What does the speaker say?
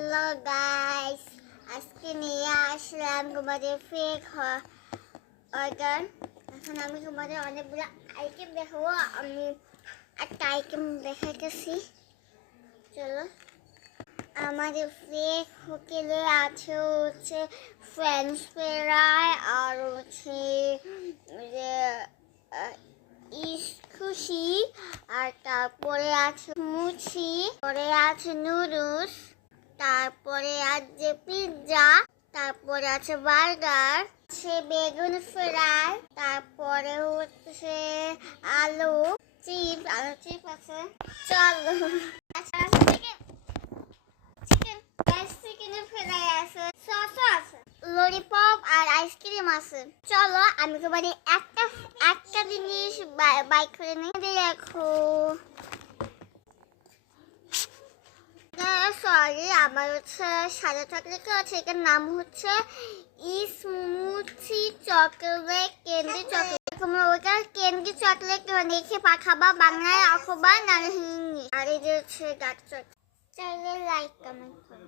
Hello guys, আজকে নিয়ে আসলাম তোমাদের ফেক অর্ডার। এখন আমি তোমাদের অনেকগুলো আইটেম দেখাবো। আমি একটা আইটেম দেখাইতেছি, চলো। আমাদের ফেক হোটেলে আছে হচ্ছে ফ্রেঞ্চ ফ্রাই আর হচ্ছে খুশি, আর তারপরে আছে মুচি, পরে আছে নুডলস, তারপরে আছে পিৎজা, তারপরে আছে বার্গার, আছে বেগুন ফ্রাই, তারপরে হচ্ছে আলু চিপ আছে। চলো, আচ্ছা চিকেন ফ্রাই আছে, সস আছে, ললিপপ আর আইসক্রিম আছে। চলো আমি তোমাদের একটা একটা জিনিস বাই করে নিয়ে দেখো। সরি, আমার হচ্ছে সাদা চকলেট আছে, এটার নাম হচ্ছে স্মুথি চকলেট ক্যান্ডি চকলেট। তোমরা ওটা ক্যান্ডি চকলেট লিখে পাঠাবা বাংলায় অথবা না হিন্দি। আর এই যে হচ্ছে ডার্ক চকলেট। চাইলে লাইক কমেন্ট করো।